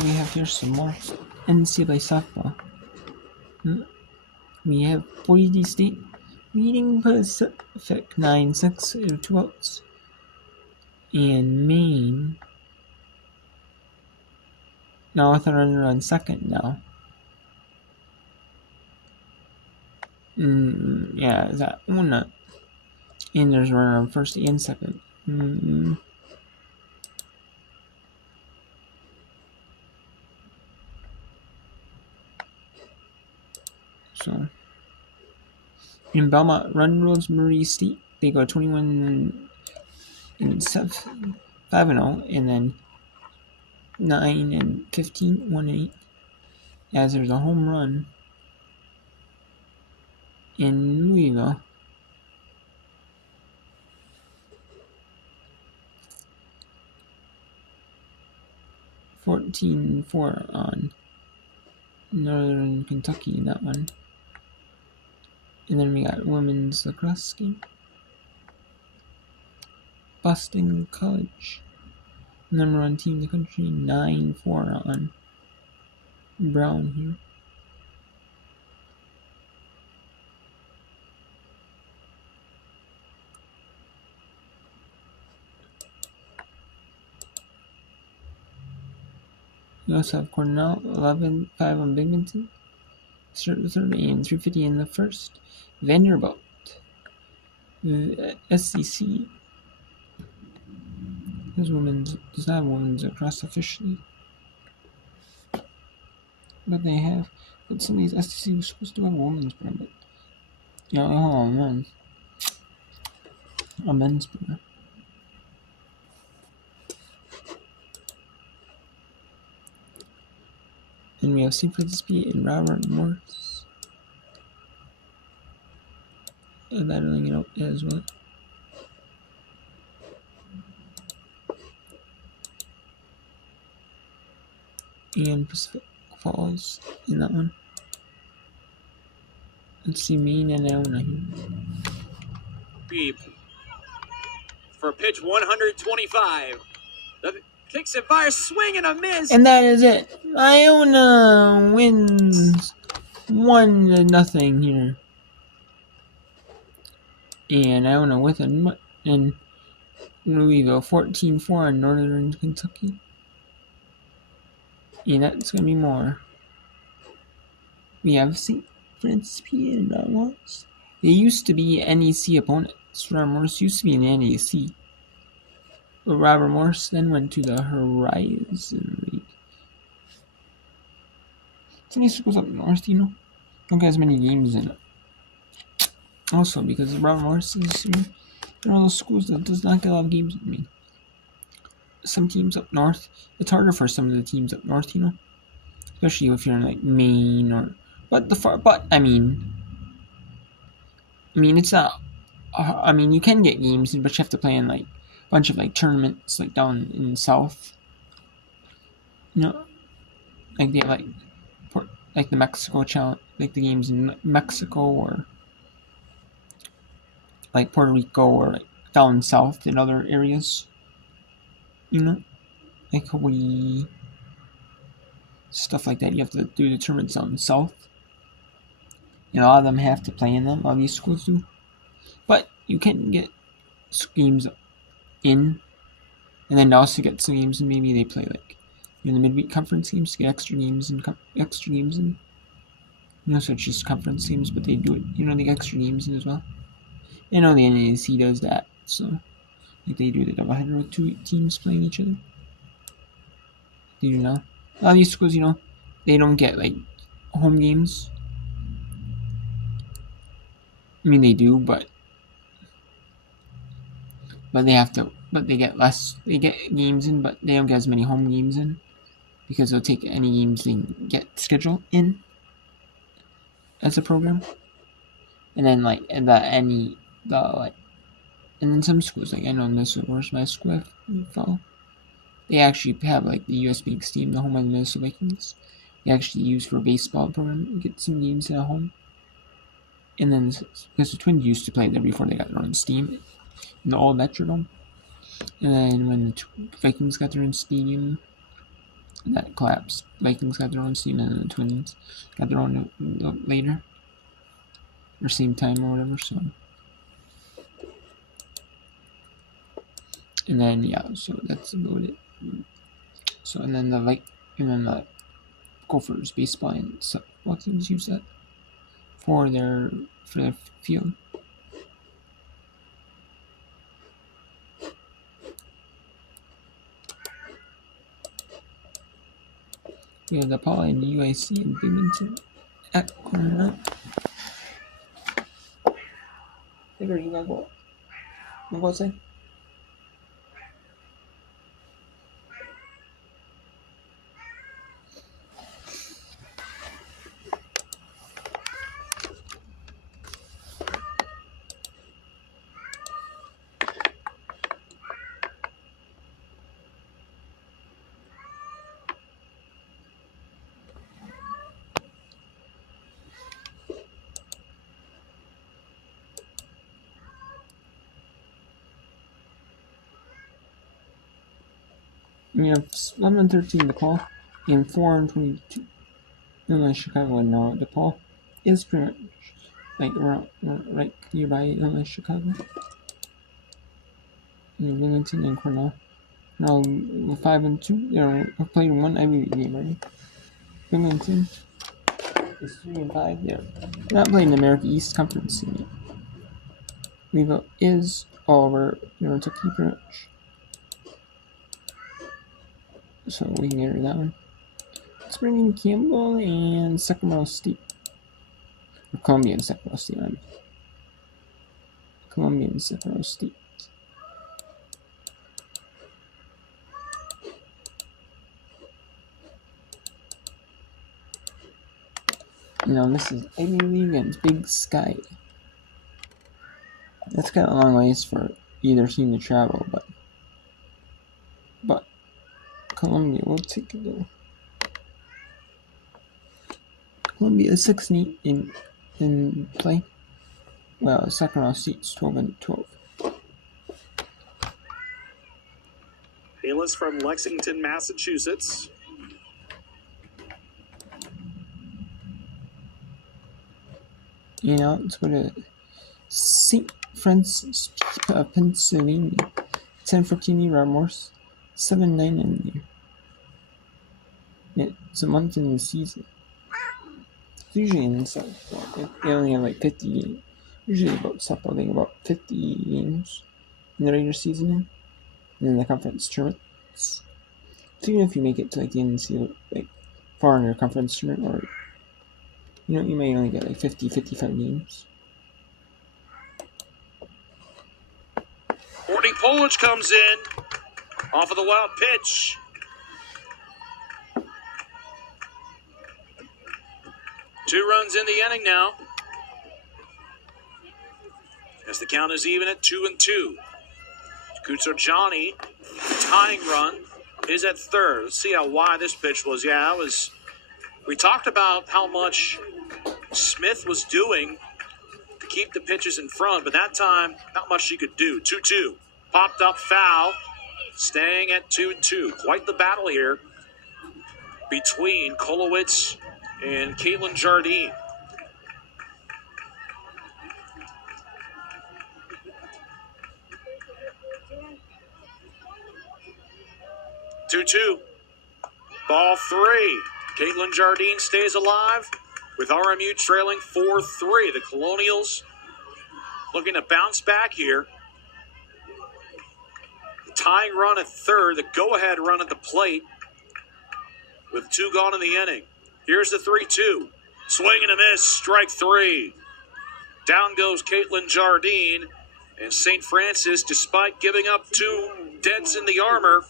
also we have here some more NCAA softball. We have Boise State leading Pacific 9-6, 2 outs. And Maine. Now with a runner on second now. Yeah, that one. And there's a runner on first and second. So in Belmont, Run Rosemary State, they go 21 and 7, 5-0, and then 9 and 15, 1-8. As there's a home run in Louisville. (14-4) on Northern Kentucky in that one. And then we got women's lacrosse game. Boston College, number 1 team in the country, 9-4 on Brown here. We also have Cornell, 11-5 on Binghamton. Third and 350 in the first. Vanderbilt, the SEC. Does not have women's lacrosse officially, but they have. But some of these SEC were supposed to have a women's program, but a men's program. And we have St. Francis P. and Robert Morris battling it out as well. And Pacific Falls in that one. Let's see, Maine and Iona here. Beep. For pitch 125. The kicks it fire, swing and a miss. And that is it. Iona wins 1-0 here. And Iona with a in Louisville, 14-4 on Northern Kentucky. And that's going to be more. We have St. Francis P. and Morris. They used to be NEC opponents. Robert Morris used to be in the NEC. But Robert Morris then went to the Horizon League. Some of these schools up north, don't get as many games in it. Also, because Robert Morris is one of those schools that does not get a lot of games in me. Some teams up north, it's harder for some of the teams up north, especially if you're in like Maine or I mean it's not. You can get games, but you have to play in like a bunch of like tournaments like down in the south. Like they have like the Mexico challenge, like the games in Mexico or like Puerto Rico or like down south in other areas. Like Hawaii, stuff like that. You have to do the tournaments down south. A lot of them have to play in them. All these schools do. But you can get games in, and then also get some games, and maybe they play like in the midweek conference games, get extra games in. So it's just conference games, but they do it. They get extra games in as well. The NAC does that, so like they do the doubleheader with 2 teams playing each other. They do now. A lot of these schools, they don't get like home games. They do, but they have to. But they get less. They get games in, but they don't get as many home games in because they'll take any games they get scheduled in as a program. And then and then some schools, like I know this is where's my school fell. They actually have like the US Banks team, the home of the Minnesota Vikings. They actually use for a baseball program to get some games at home. And then because the Twins used to play there before they got their own team in the old Metrodome. And then when the Vikings got their own stadium, And that collapsed. Vikings got their own team, and the Twins got their own later, or same time or whatever. So, and then yeah, so that's about it. So and then the Gophers baseball and softball teams use that for their field. We have DePaul and UIC and Binghamton at corner. Figure you gotta go. You go outside. We have 11-13 DePaul and 4-22 Illinois Chicago, and now DePaul is pretty much like around right nearby Illinois Chicago. And Binghamton and Cornell. Now 5-2. They're playing one Ivy League game already. Binghamton is 3-5. They're not playing the America East Conference yet. Louisville is all over Kentucky pretty much. So we can get rid of that one. Let's bring in Campbell and Sacramento State. Or Columbia and Sacramento State. Columbia and Sacramento State. Now this is Ivy League and Big Sky. That's got a long ways for either team to travel, but Columbia will take it though. Columbia is 6-8 in play. Well, Sacramento State's 12-12. Bayless from Lexington, Massachusetts. Let's go to St. Francis, Pennsylvania. 10-14 Rob Morse. 7-9 in there. It's a month in the season. It's usually in softball. They only have like 50 games. Usually about softball, they have about 50 games in the regular season, and then the conference tournaments. So even if you make it to like the end of the season, like far in your conference tournament, or you may only get like 50, 55 games. Courtney Polich comes in off of the wild pitch. Two runs in the inning now, as the count is even at 2-2. Kutsarjani, tying run, is at third. Let's see how wide this pitch was. Yeah, we talked about how much Smith was doing to keep the pitches in front, but that time, not much she could do. 2-2. Popped up foul, staying at 2-2. Quite the battle here between Kolowitz and Caitlin Jardine. Ball 3. Caitlin Jardine stays alive with RMU trailing 4-3. The Colonials looking to bounce back here. The tying run at third, the go-ahead run at the plate with 2 gone in the inning. Here's the 3-2. Swing and a miss, strike 3. Down goes Caitlin Jardine, and St. Francis, despite giving up 2 dents in the armor,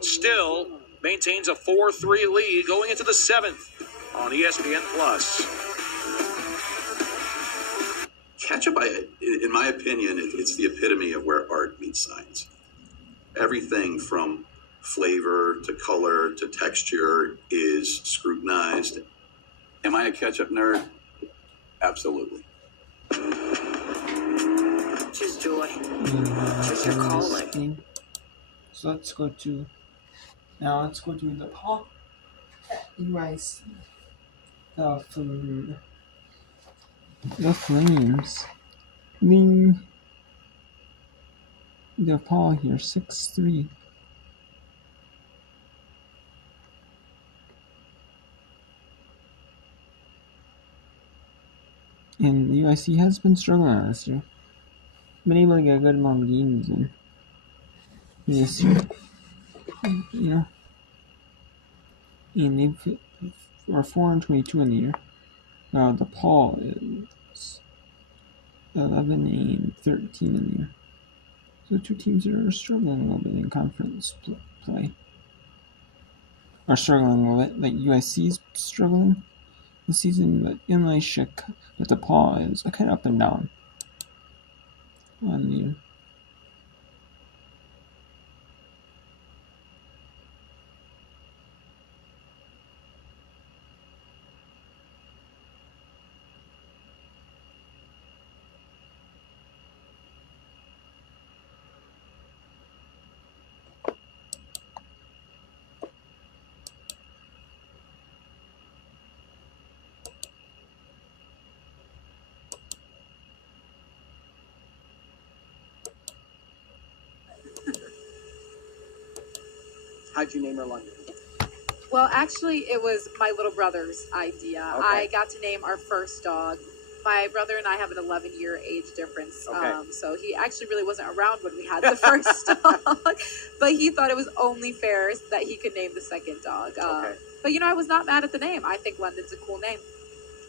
still maintains a 4-3 lead going into the 7th on ESPN+. Ketchup, in my opinion, it's the epitome of where art meets science. Everything from flavor to color to texture is scrutinized. Am I a ketchup nerd? Absolutely. Choose joy. Choose your calling. So let's go to DePaul. UIC. The Flames. Leading DePaul here, 6-3. And UIC has been struggling this year. Been able to get a good amount of games in this year. You know. And they are 4-22 in the year. DePaul is 11-13 in the year. So two teams that are struggling a little bit in conference play. Are struggling a little bit. Like UIC is struggling this season, but DePaul is kind of up and down on the year. How'd you name her London? Well, actually, it was my little brother's idea. Okay. I got to name our first dog. My brother and I have an 11-year age difference. Okay. So he actually really wasn't around when we had the first dog. But he thought it was only fair that he could name the second dog. Okay. But, I was not mad at the name. I think London's a cool name.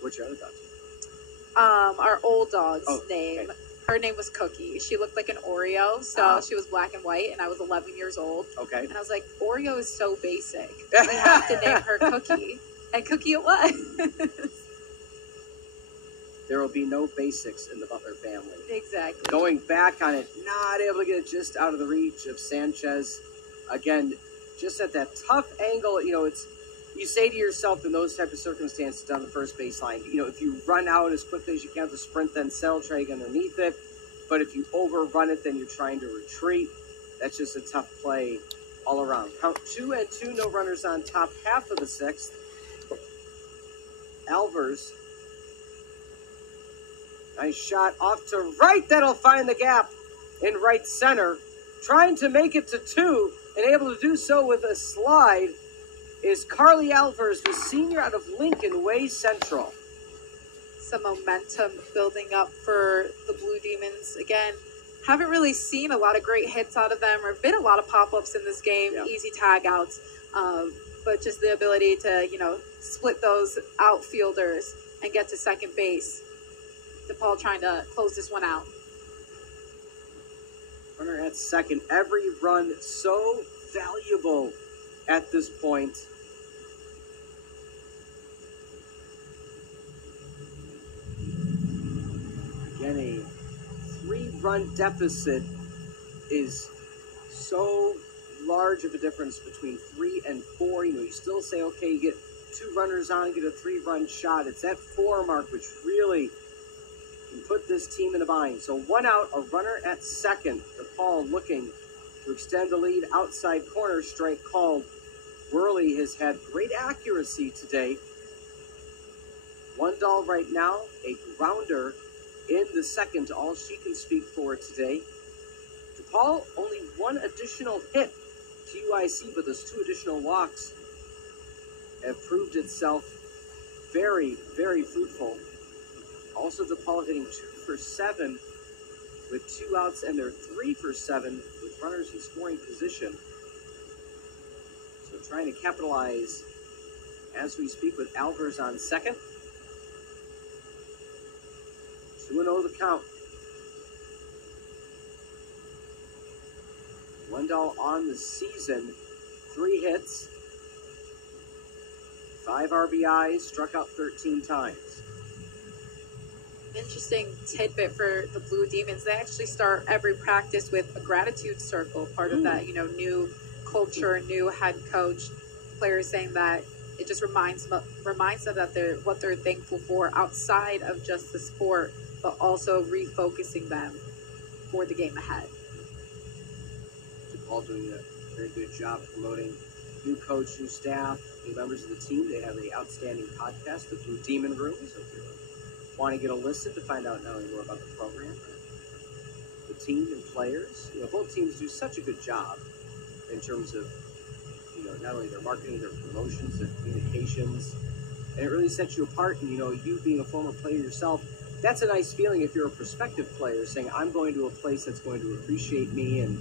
What's your other dog? Our old dog's name. Okay. Her name was Cookie. She looked like an Oreo, so she was black and white, and I was 11 years old. Okay. And I was like, Oreo is so basic. We have to name her Cookie. And Cookie it was. There will be no basics in the Butler family. Exactly. Going back on it, not able to get it just out of the reach of Sanchez. Again, just at that tough angle, you say to yourself in those type of circumstances down the first baseline, if you run out as quickly as you can to sprint, then settle, try to get underneath it. But if you overrun it, then you're trying to retreat. That's just a tough play all around. Count 2-2, no runners on top, half of the sixth. Alvers. Nice shot off to right. That'll find the gap in right center. Trying to make it to 2 and able to do so with a slide is Carly Alvers, the senior out of Lincoln Way Central. Some momentum building up for the Blue Demons. Again, haven't really seen a lot of great hits out of them or been a lot of pop-ups in this game, easy tag outs. But just the ability to, split those outfielders and get to second base. DePaul trying to close this one out. Runner at second. Every run so valuable at this point. Again, a 3-run deficit is so large of a difference between 3 and 4. You still say, okay, you get 2 runners on, get a 3-run shot. It's that 4 mark which really can put this team in a bind. So 1 out, a runner at second. DePaul looking to extend the lead. Outside corner strike called. Worley has had great accuracy today. Lundahl right now, a grounder in the second, all she can speak for today. DePaul only 1 additional hit to UIC, but those 2 additional walks have proved itself very, very fruitful. Also, DePaul hitting 2 for 7 with 2 outs, and they're 3 for 7 with runners in scoring position. So trying to capitalize as we speak with Alvers on second. 2-0 the count. Lundahl on the season, 3 hits, 5 RBIs, struck out 13 times. Interesting tidbit for the Blue Demons. They actually start every practice with a gratitude circle, part of that, new culture, new head coach. Players saying that it just reminds them that they're what they're thankful for outside of just the sport, but also refocusing them for the game ahead. DePaul doing a very good job promoting new coach, new staff, new members of the team. They have an outstanding podcast, the Blue Demon Room. So if you want to get a listen to find out not only more about the program, the team and players, both teams do such a good job in terms of, not only their marketing, their promotions, their communications, and it really sets you apart. And, you being a former player yourself, that's a nice feeling if you're a prospective player saying, I'm going to a place that's going to appreciate me and,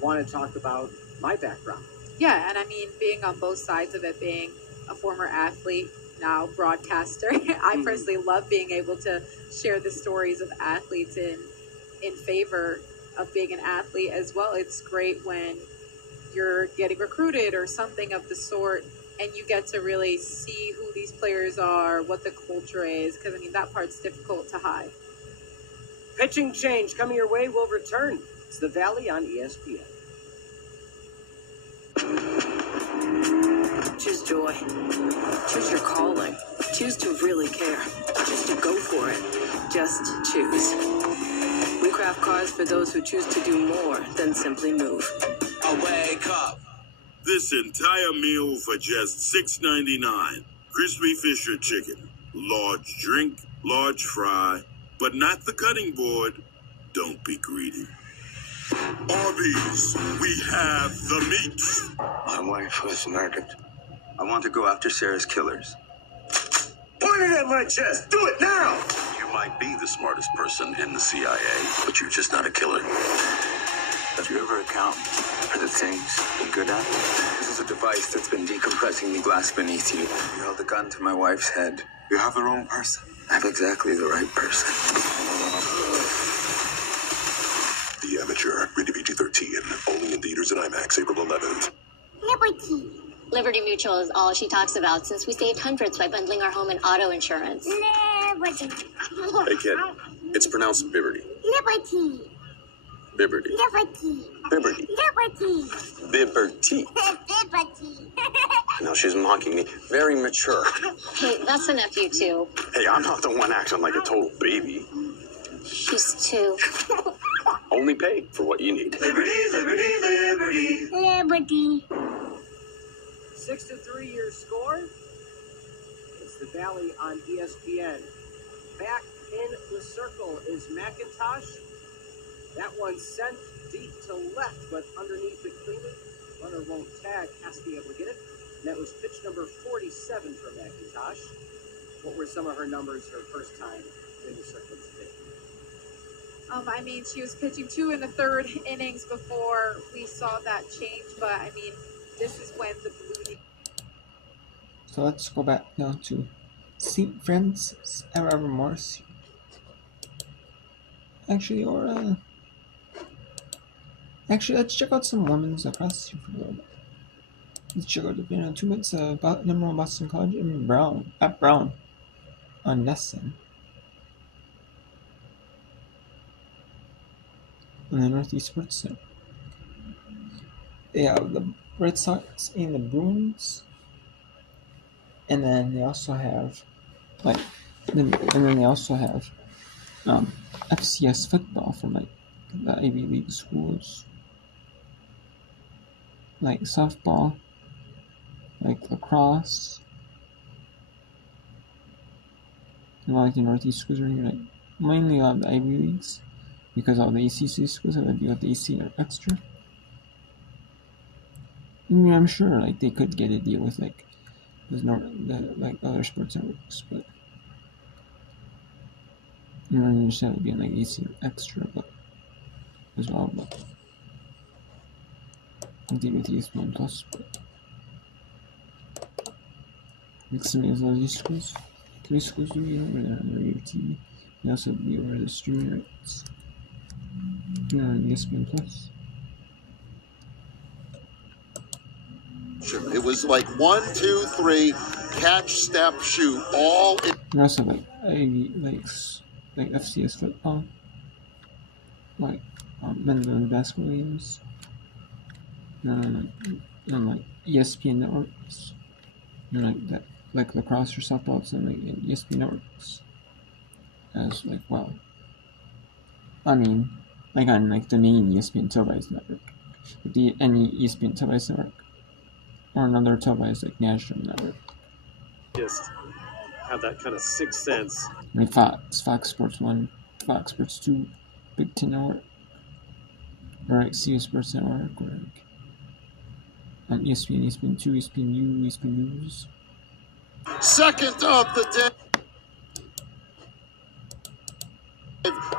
want to talk about my background. Yeah, and I mean, being on both sides of it, being a former athlete, now broadcaster, I personally love being able to share the stories of athletes in favor of being an athlete as well. It's great when you're getting recruited or something of the sort, and you get to really see who these players are, what the culture is, because, I mean, that part's difficult to hide. Pitching change coming your way will return. It's The Valley on ESPN. Choose joy. Choose your calling. Choose to really care. Choose to go for it. Just choose. We craft cars for those who choose to do more than simply move. Wake up. This entire meal for just $6.99. Crispy Fisher chicken. Large drink, large fry, but not the cutting board. Don't be greedy. Arby's, we have the meat. My wife was murdered. I want to go after Sarah's killers. Point it at my chest. Do it now. You might be the smartest person in the CIA, but you're just not a killer. Do you ever account for the things you're good at? This is a device that's been decompressing the glass beneath you. You held a gun to my wife's head. You have the wrong person. I have exactly the right person. The Amateur, rated PG-13, only in theaters and IMAX, April 11th. Liberty. Liberty Mutual is all she talks about since we saved hundreds by bundling our home and auto insurance. Liberty. Hey, kid. It's pronounced Bibberty. Liberty. Bibberty. Liberty. Bibberty. Liberty. Bibberty. Liberty. I know she's mocking me. Very mature. Hey, that's the nephew too. Hey, I'm not the one acting like a total baby. She's two. Only pay for what you need. Liberty, liberty, liberty. Liberty. 6-3 your score. It's The Valley on ESPN. Back in the circle is McIntosh. That one sent deep to left, but underneath it cleanly. Runner won't tag, has to be able to get it. And that was pitch number 47 for McIntosh. What were some of her numbers her first time in the circle today? I mean, she was pitching 2 in the third innings before we saw that change, but I mean, this is when the Blue. So let's go back now to St. Francis Evermore. Actually, let's check out some women's lacrosse here for a little bit. Let's check out the 2 minutes about number 1 Boston College and Brown on NESN. On the Northeast Sports Center. They have the Red Sox and the Bruins. And then they also have FCS football from the Ivy League schools, like softball, like lacrosse, and like the Northeast schools are here, mainly all the Ivy Leagues, because all the ACC schools have to deal with the AC or extra. I mean, I'm sure they could get a deal with other sports networks, but you don't understand it being AC or extra, but as well, but I'll deal with ESPN Plus, but next to me is all these schools. 3 schools do be over there on the TV. They also be over the streaming rights. On ESPN Plus. It was 1, 2, 3, catch, step, shoot, all. And also FCS football, men's and basketball games, and ESPN networks, and lacrosse or softball, it's on ESPN networks. As well. I mean, on the main ESPN televised network, any ESPN televised network. or another televised like national network. Just have that kind of sixth sense. I mean, Fox Sports 1, Fox Sports 2, Big Ten Network, or like CBS Sports Network, or like ESPN, ESPN 2, ESPN U, ESPN News. Second of the day.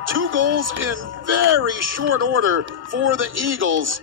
2 goals in very short order for the Eagles.